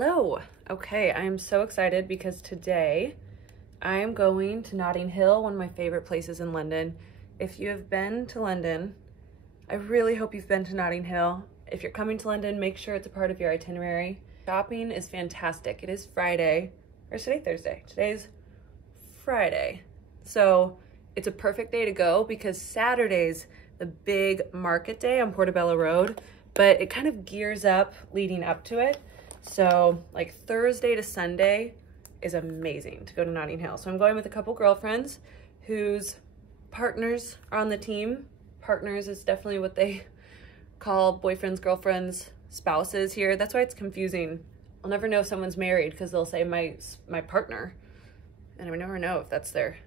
Hello. Okay, I am so excited because today I am going to Notting Hill, one of my favorite places in London. If you have been to London, I really hope you've been to Notting Hill. If you're coming to London, make sure it's a part of your itinerary. Shopping is fantastic. It is Friday, or is today Thursday? Today's Friday. So it's a perfect day to go because Saturday's the big market day on Portobello Road, but it kind of gears up leading up to it. So like Thursday to Sunday is amazing to go to Notting Hill. So I'm going with a couple girlfriends whose partners are on the team. Partners is definitely what they call boyfriends, girlfriends, spouses here. That's why it's confusing. I'll never know if someone's married because they'll say my partner, and I would never know if that's their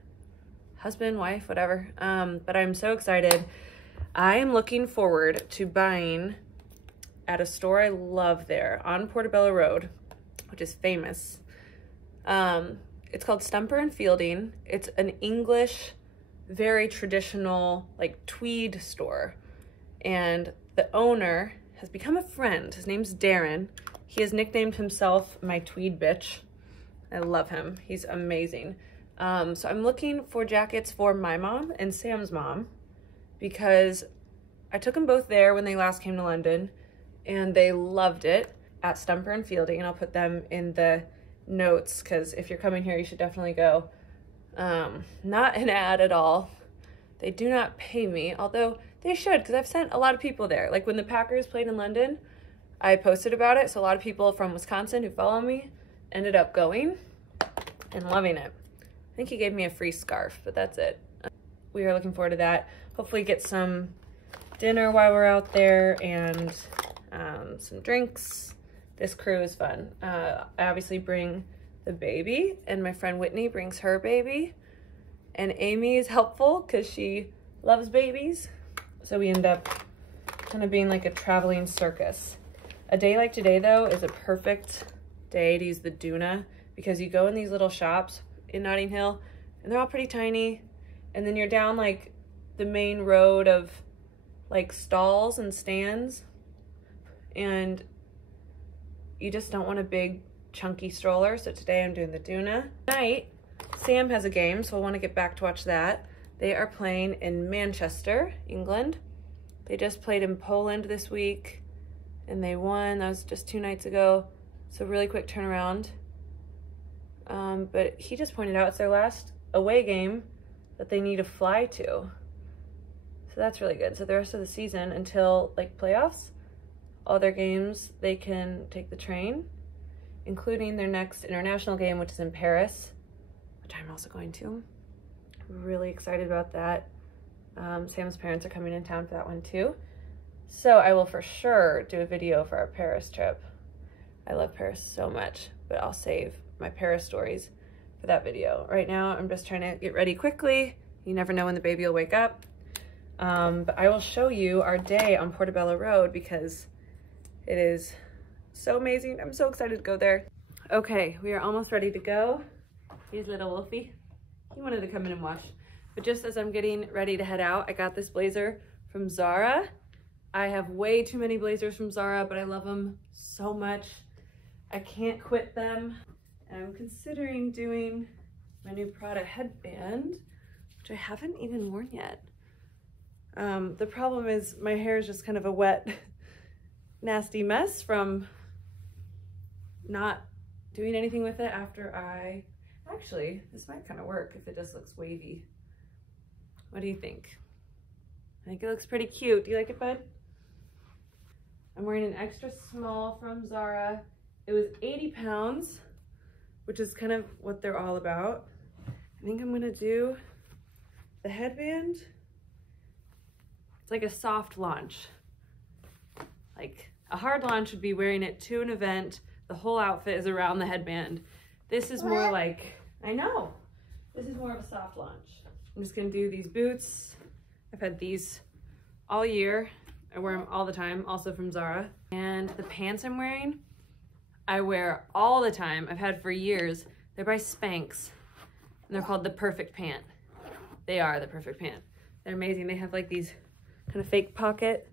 husband, wife, whatever. But I'm so excited. I am looking forward to buying at a store I love there on Portobello Road, which is famous. It's called Stumper and Fielding. It's an English, very traditional, like tweed store. And the owner has become a friend. His name's Darren. He has nicknamed himself my tweed bitch. I love him. He's amazing. So I'm looking for jackets for my mom and Sam's mom because I took them both there when they last came to London and they loved it at Stumper and Fielding, and I'll put them in the notes because if you're coming here, you should definitely go. Not an ad at all. They do not pay me, although they should because I've sent a lot of people there. Like when the Packers played in London, I posted about it, so a lot of people from Wisconsin who follow me ended up going and loving it. I think he gave me a free scarf, but that's it. We are looking forward to that. Hopefully get some dinner while we're out there and some drinks. This crew is fun. I obviously bring the baby, and my friend Whitney brings her baby, and Amy is helpful because she loves babies. So we end up kind of being like a traveling circus. A day like today, though, is a perfect day to use the Doona because you go in these little shops in Notting Hill, and they're all pretty tiny, and then you're down like the main road of like stalls and stands, and you just don't want a big chunky stroller. So today I'm doing the Doona. Tonight Sam has a game, so I want to get back to watch that. They are playing in Manchester, England. They just played in Poland this week and they won. That was just 2 nights ago, so really quick turnaround. But he just pointed out it's their last away game that they need to fly to. So that's really good. So the rest of the season until like playoffs, all their games, they can take the train, including their next international game, which is in Paris, which I'm also going to. I'm really excited about that. Sam's parents are coming in town for that one too. So I will for sure do a video for our Paris trip. I love Paris so much, but I'll save my Paris stories for that video. Right now, I'm just trying to get ready quickly. You never know when the baby will wake up. But I will show you our day on Portobello Road because it is so amazing. I'm so excited to go there. Okay, we are almost ready to go. Here's little Wolfie. He wanted to come in and watch. But just as I'm getting ready to head out, I got this blazer from Zara. I have way too many blazers from Zara, but I love them so much. I can't quit them. And I'm considering doing my new Prada headband, which I haven't even worn yet. The problem is my hair is just kind of a wet, nasty mess from not doing anything with it after actually, this might kind of work if it just looks wavy. What do you think? I think it looks pretty cute. Do you like it, bud? I'm wearing an extra small from Zara. It was 80 pounds, which is kind of what they're all about. I think I'm gonna do the headband. It's like a soft launch. Like a hard launch would be wearing it to an event. The whole outfit is around the headband. This is more like, I know, this is more of a soft launch. I'm just gonna do these boots. I've had these all year. I wear them all the time, also from Zara. And the pants I'm wearing, I wear all the time. I've had for years. They're by Spanx, and they're called the Perfect Pant. They are the Perfect Pant. They're amazing. They have like these kind of fake pocket.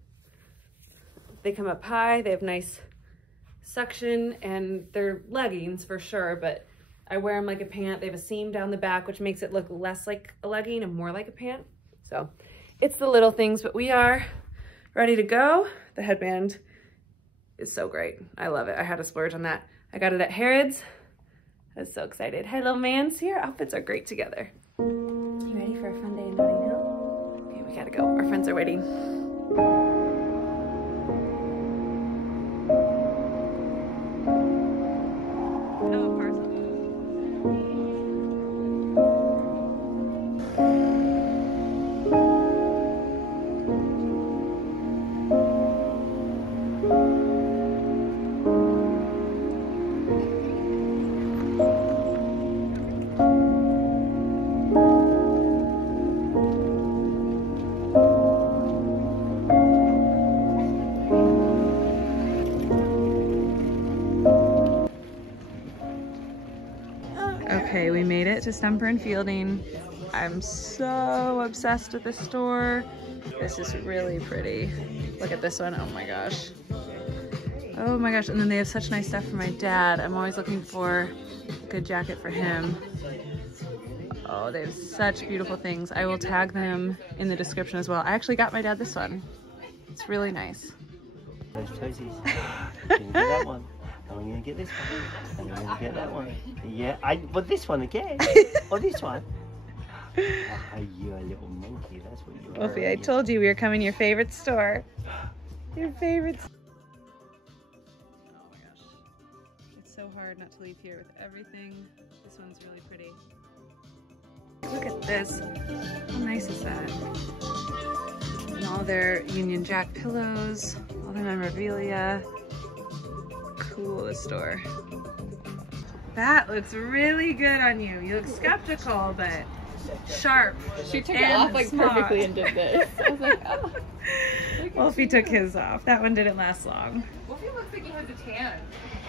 They come up high. They have nice suction, and they're leggings for sure, but I wear them like a pant. They have a seam down the back, which makes it look less like a legging and more like a pant. So it's the little things, but we are ready to go. The headband is so great. I love it. I had to splurge on that. I got it at Harrods. I was so excited. Hi, little man. See, our outfits are great together. You ready for a fun day in Notting Hill? Okay, we gotta go. Our friends are waiting. Okay, we made it to Stumper and Fielding. I'm so obsessed with this store. This is really pretty. Look at this one. Oh my gosh. Oh my gosh. And then they have such nice stuff for my dad. I'm always looking for a good jacket for him. Oh, they have such beautiful things. I will tag them in the description as well. I actually got my dad this one. It's really nice. Those toesies. Can you get that one? I'm gonna get this one. And I'm gonna get that one. Yeah, but this one again. Or this one. Oh, you're a little monkey. That's what you are. Wolfie, I told you we were coming to your favorite store. Your favorite. Oh my gosh. It's so hard not to leave here with everything. This one's really pretty. Look at this. How nice is that? And all their Union Jack pillows, all their memorabilia. Coolest store. That looks really good on you. You look skeptical, but sharp. She took it off like smart. perfectly and did this. I was like, oh. Wolfie took his off. That one didn't last long. Wolfie looks like he has a tan.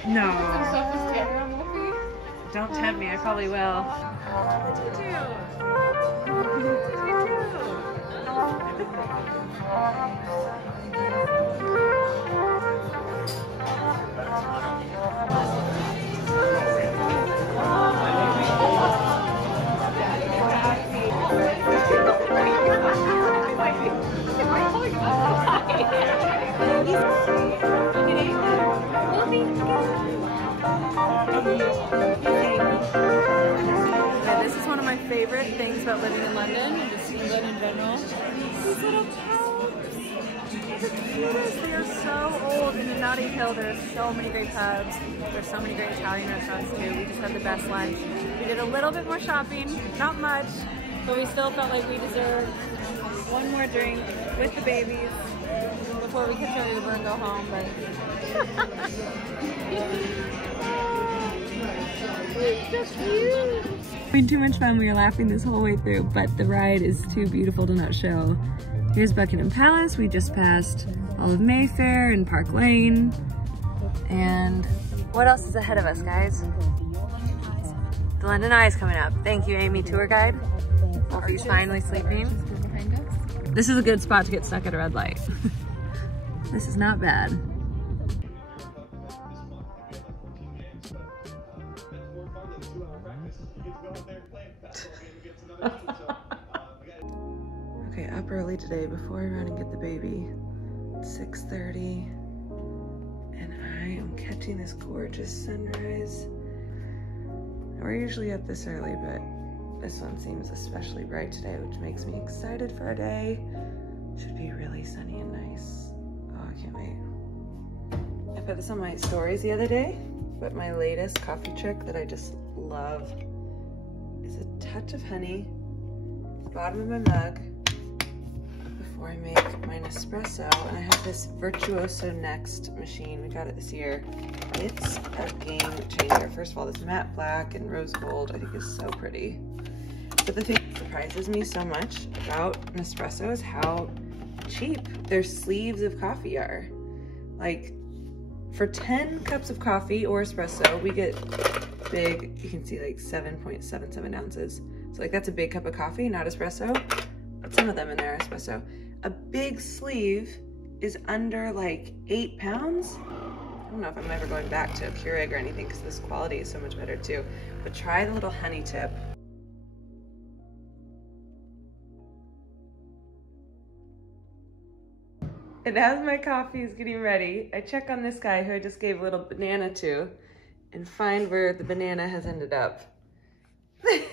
No. Some stuff is tan around Wolfie. Don't tempt me. I probably will. What did you do? What did you This is one of my favorite things about living in London and just England in general. These little pubs. The cutest. They are so old. And in Notting Hill, there are so many great pubs. There's so many great Italian restaurants too. We just had the best lunch. We did a little bit more shopping, not much, but we still felt like we deserved one more drink with the babies before we catch our Uber and go home. But it's so cute. Having too much fun. We were laughing this whole way through, but the ride is too beautiful to not show. Here's Buckingham Palace. We just passed all of Mayfair and Park Lane. And what else is ahead of us, guys? The London Eye is coming up. Thank you, Amy, tour guide. Wolfie's finally sleeping. This is a good spot to get stuck at a red light. This is not bad. Okay, up early today before I run and get the baby. It's 6:30 and I am catching this gorgeous sunrise. We're usually up this early, but this one seems especially bright today, which makes me excited for our day. Should be really sunny and nice. Oh, I can't wait. I put this on my stories the other day, but my latest coffee trick that I just love is a touch of honey at the bottom of my mug before I make my Nespresso. And I have this Virtuoso Next machine. We got it this year. It's a game changer. First of all, this matte black and rose gold I think is so pretty. But the thing that surprises me so much about Nespresso is how cheap their sleeves of coffee are. Like, for 10 cups of coffee or espresso, we get big, you can see like 7.77 ounces. So like that's a big cup of coffee, not espresso, but some of them in there are espresso. A big sleeve is under like 8 pounds. I don't know if I'm ever going back to a Keurig or anything because this quality is so much better too. But try the little honey tip. And as my coffee is getting ready, I check on this guy who I just gave a little banana to and find where the banana has ended up. Buddy,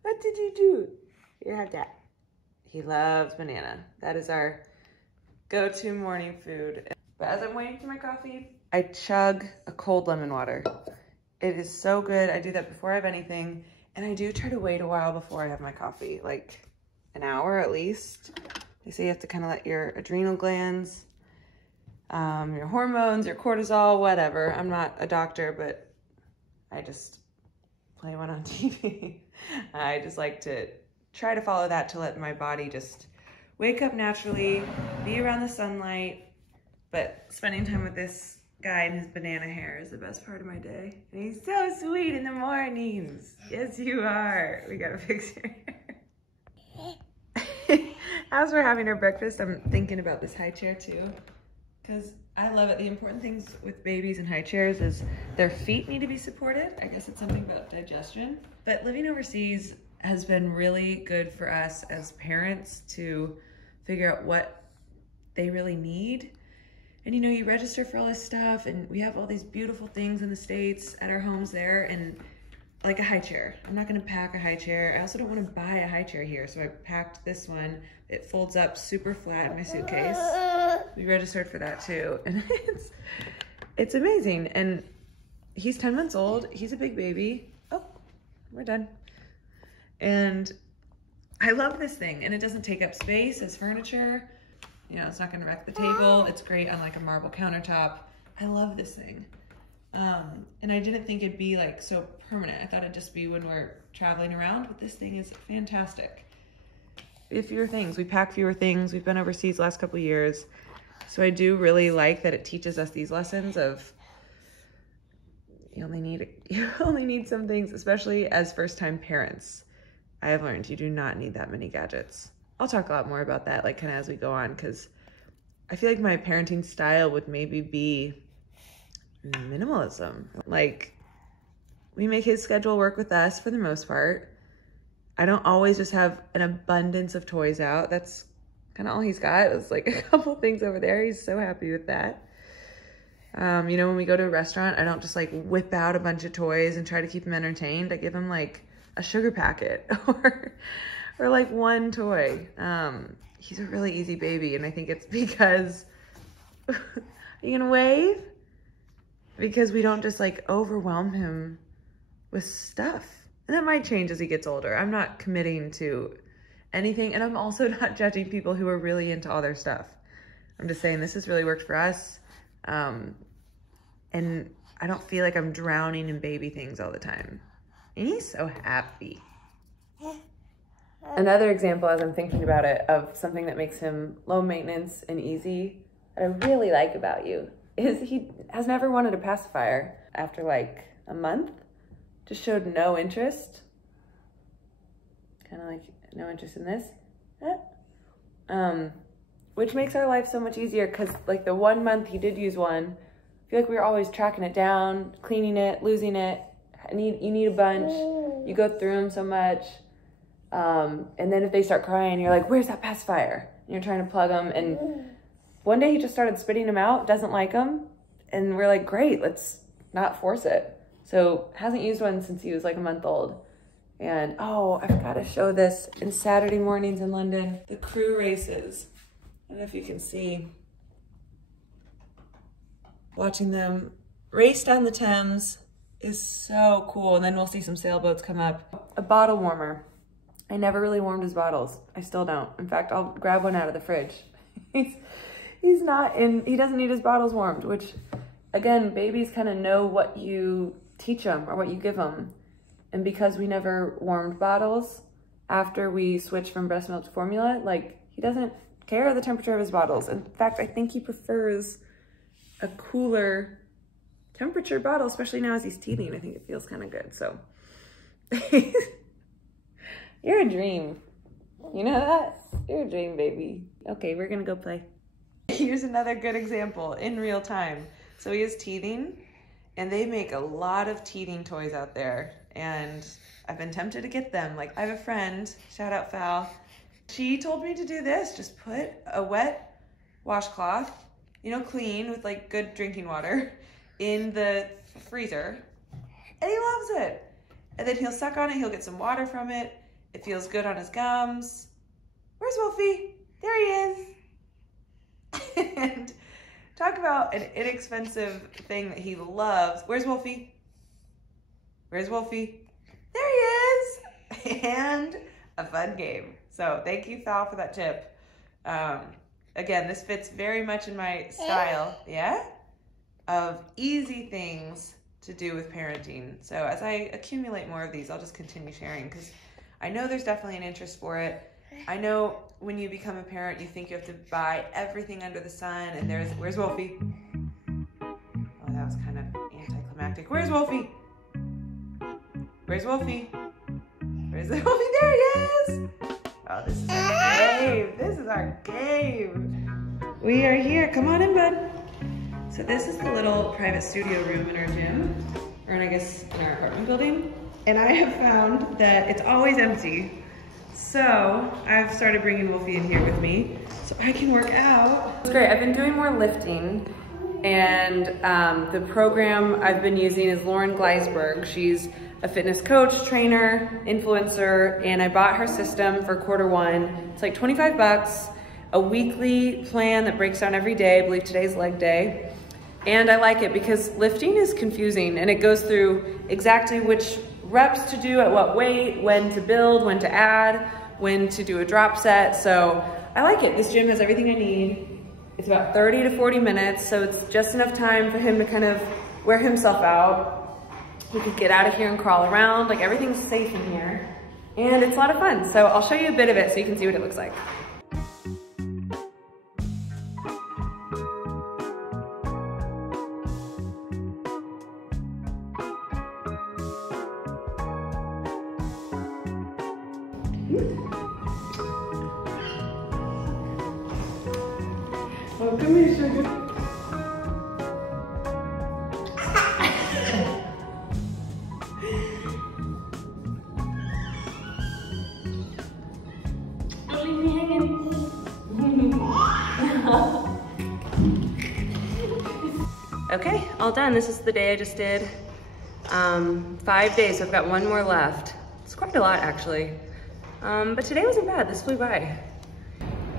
what did you do? Here, have that. He loves banana. That is our go-to morning food. But as I'm waiting for my coffee, I chug a cold lemon water. It is so good. I do that before I have anything. And I do try to wait a while before I have my coffee, like an hour at least. They say you have to kind of let your adrenal glands, your hormones, your cortisol, whatever. I'm not a doctor, but I just play one on TV. I just like to try to follow that to let my body just wake up naturally, be around the sunlight. But spending time with this guy and his banana hair is the best part of my day. And he's so sweet in the mornings. Yes, you are. We gotta fix your hair. As we're having our breakfast, I'm thinking about this high chair too, because I love it. The important things with babies in high chairs is their feet need to be supported. I guess it's something about digestion. But living overseas has been really good for us as parents to figure out what they really need. And you know, you register for all this stuff and we have all these beautiful things in the States at our homes there, and like a high chair. I'm not gonna pack a high chair. I also don't wanna buy a high chair here. So I packed this one. It folds up super flat in my suitcase. We registered for that too. And it's amazing. And he's 10 months old. He's a big baby. Oh, we're done. And I love this thing. And it doesn't take up space as furniture. You know, it's not gonna wreck the table. It's great on like a marble countertop. I love this thing. And I didn't think it'd be like so permanent. I thought it'd just be when we're traveling around, but this thing is fantastic. We have fewer things. We pack fewer things. We've been overseas the last couple of years. So I do really like that it teaches us these lessons of you only need some things, especially as first-time parents. I have learned you do not need that many gadgets. I'll talk a lot more about that like kind of as we go on, because I feel like my parenting style would maybe be minimalism. Like, we make his schedule work with us for the most part. I don't always just have an abundance of toys out. That's kind of all he's got. It's like a couple things over there. He's so happy with that. You know, when we go to a restaurant, I don't just like whip out a bunch of toys and try to keep him entertained. I give him like a sugar packet or like one toy. He's a really easy baby, and I think it's because you can wave, because we don't just like overwhelm him with stuff. And that might change as he gets older. I'm not committing to anything, and I'm also not judging people who are really into all their stuff. I'm just saying this has really worked for us. And I don't feel like I'm drowning in baby things all the time. And he's so happy. Another example, as I'm thinking about it, of something that makes him low maintenance and easy, that I really like about you, is he has never wanted a pacifier. After like a month, just showed no interest. Kind of like no interest in this. Which makes our life so much easier, because like the 1 month he did use one, I feel like we were always tracking it down, cleaning it, losing it. You need a bunch. You go through them so much. And then if they start crying, you're like, where's that pacifier? And you're trying to plug them. And one day he just started spitting them out, doesn't like them. And we're like, great, let's not force it. So hasn't used one since he was like a month old. And oh, I forgot to show this. In Saturday mornings in London, the crew races. I don't know if you can see. Watching them race down the Thames is so cool. And then we'll see some sailboats come up. A bottle warmer. I never really warmed his bottles. I still don't. In fact, I'll grab one out of the fridge. He doesn't need his bottles warmed, which again, babies kind of know what you teach them or what you give them. And because we never warmed bottles after we switched from breast milk to formula, like he doesn't care the temperature of his bottles. In fact, I think he prefers a cooler temperature bottle, especially now as he's teething. I think it feels kind of good. So you're a dream. You know that? You're a dream, baby. Okay, we're gonna go play. Here's another good example in real time. So he is teething, and they make a lot of teething toys out there, and I've been tempted to get them. Like, I have a friend, shout out Fal, she told me to do this. Just put a wet washcloth, you know, clean with like good drinking water, in the freezer, and he loves it. And then he'll suck on it, he'll get some water from it. It feels good on his gums. Where's Wolfie? There he is. And talk about an inexpensive thing that he loves. Where's Wolfie? Where's Wolfie? There he is. And a fun game. So thank you, Fal, for that tip. Again, this fits very much in my style, yeah, of easy things to do with parenting. So as I accumulate more of these, I'll just continue sharing, because I know there's definitely an interest for it. I know when you become a parent, you think you have to buy everything under the sun, and where's Wolfie? Oh, that was kind of anticlimactic. Where's Wolfie? Where's Wolfie? Where's the Wolfie? There he is! Oh, this is our game. This is our game. We are here. Come on in, bud. So this is the little private studio room in our gym, or I guess in our apartment building. And I have found that it's always empty. So I've started bringing Wolfie in here with me so I can work out. It's great. I've been doing more lifting, and the program I've been using is Lauren Gleisberg. She's a fitness coach, trainer, influencer, and I bought her system for Q1. It's like 25 bucks, a weekly plan that breaks down every day. I believe today's leg day. And I like it because lifting is confusing, and it goes through exactly which reps to do at what weight, when to build, when to add, when to do a drop set. So I like it. This gym has everything I need. It's about 30 to 40 minutes, so it's just enough time for him to kind of wear himself out. We could get out of here and crawl around. Like, everything's safe in here, and it's a lot of fun. So I'll show you a bit of it so you can see what it looks like. Oh, come here, sugar. Okay, all done. This is the day I just did. 5 days, so I've got one more left. It's quite a lot, actually. But today wasn't bad. This flew by.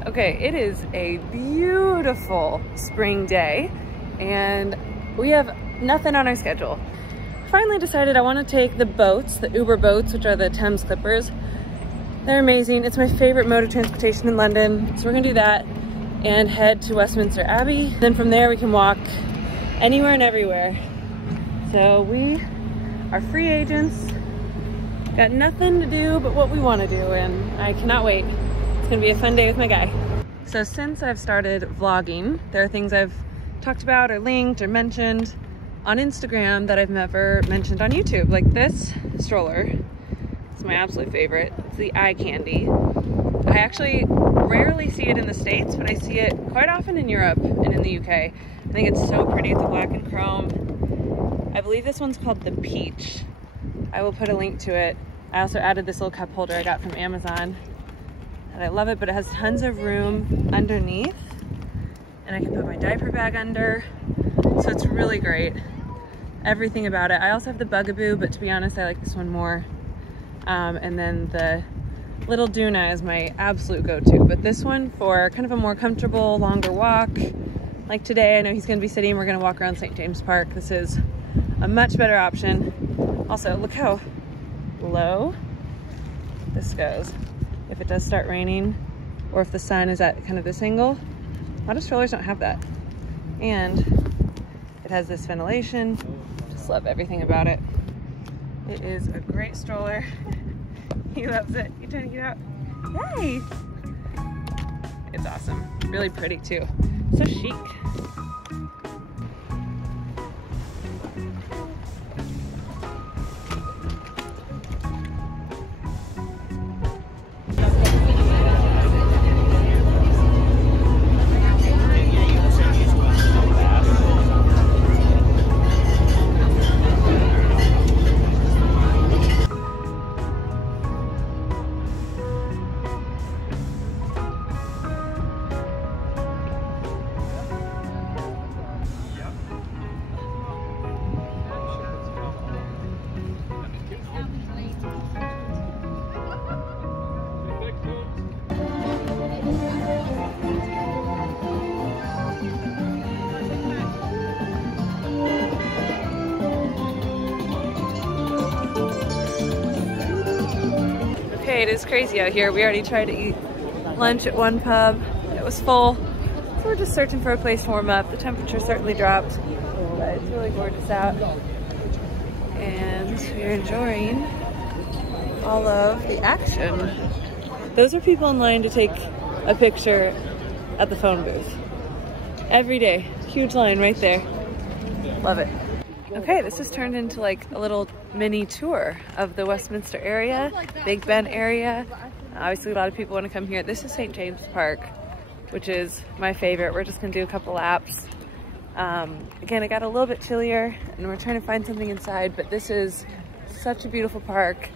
Okay, it is a beautiful spring day, and we have nothing on our schedule. Finally decided I want to take the boats, the Uber boats, which are the Thames Clippers. They're amazing. It's my favorite mode of transportation in London. So we're gonna do that and head to Westminster Abbey. Then from there we can walk anywhere and everywhere. So we are free agents. Got nothing to do but what we want to do, and I cannot wait. It's gonna be a fun day with my guy. So since I've started vlogging, there are things I've talked about or linked or mentioned on Instagram that I've never mentioned on YouTube. Like this stroller. It's my absolute favorite. It's the eye candy. I actually rarely see it in the States, but I see it quite often in Europe and in the UK. I think it's so pretty. It's a black and chrome. I believe this one's called the Peach. I will put a link to it. I also added this little cup holder I got from Amazon. And I love it, but it has tons of room underneath. And I can put my diaper bag under. So it's really great. Everything about it. I also have the Bugaboo, but to be honest, I like this one more. And then the little Duna is my absolute go-to. But this one for kind of a more comfortable, longer walk. Like today, I know he's gonna be sitting, we're gonna walk around St. James Park. This is a much better option. Also, look how low this goes. If it does start raining, or if the sun is at kind of this angle. A lot of strollers don't have that. And it has this ventilation. Just love everything about it. It is a great stroller. He loves it. You trying to get out? Hey! It's awesome. Really pretty too. So chic. Okay, it is crazy out here. We already tried to eat lunch at one pub. It was full. So we're just searching for a place to warm up. The temperature certainly dropped, but it's really gorgeous out. And we're enjoying all of the action. Those are people in line to take a picture at the phone booth. Every day. Huge line right there. Love it. Okay, this has turned into like a little mini tour of the Westminster area, Big Ben area. Obviously a lot of people want to come here. This is St. James Park, which is my favorite. We're just gonna do a couple laps. Again, it got a little bit chillier and we're trying to find something inside, but this is such a beautiful park.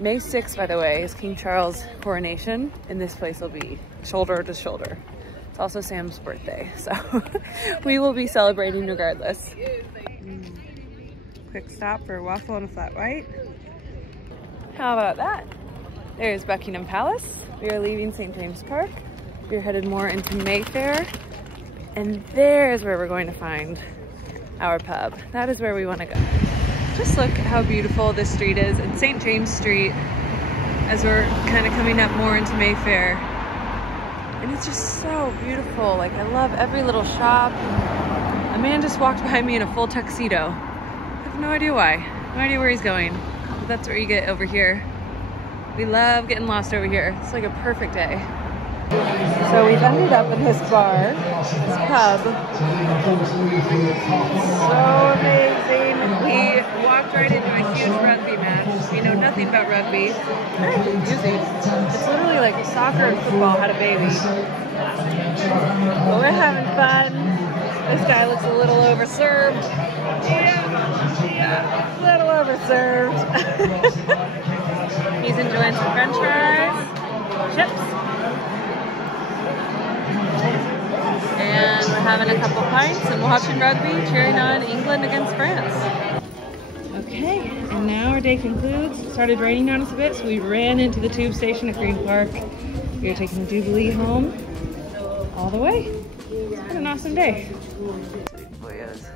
May 6th, by the way, is King Charles' coronation, and this place will be shoulder to shoulder. It's also Sam's birthday, so we will be celebrating regardless. Quick stop for a waffle and a flat white. How about that? There's Buckingham Palace. We are leaving St. James Park. We're headed more into Mayfair. And there's where we're going to find our pub. That is where we want to go. Just look at how beautiful this street is. It's St. James Street as we're kind of coming up more into Mayfair. And it's just so beautiful. Like, I love every little shop. A man just walked by me in a full tuxedo. I have no idea why. No idea where he's going. But that's where you get over here. We love getting lost over here. It's like a perfect day. So we've ended up in this bar, this pub. So amazing. We walked right into a huge rugby match. We know nothing about rugby. Very confusing. It's literally like soccer and football had a baby. But we're having fun. This guy looks a little overserved. Yeah, a little overserved. He's enjoying some french fries, chips. And we're having a couple pints and watching rugby, cheering on England against France. Okay, and now our day concludes. It started raining on us a bit, so we ran into the tube station at Green Park. We are taking Jubilee home all the way. It's been an awesome day. Sweet boyos.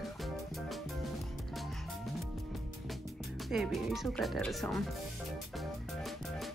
Baby, you're so glad Dad is home.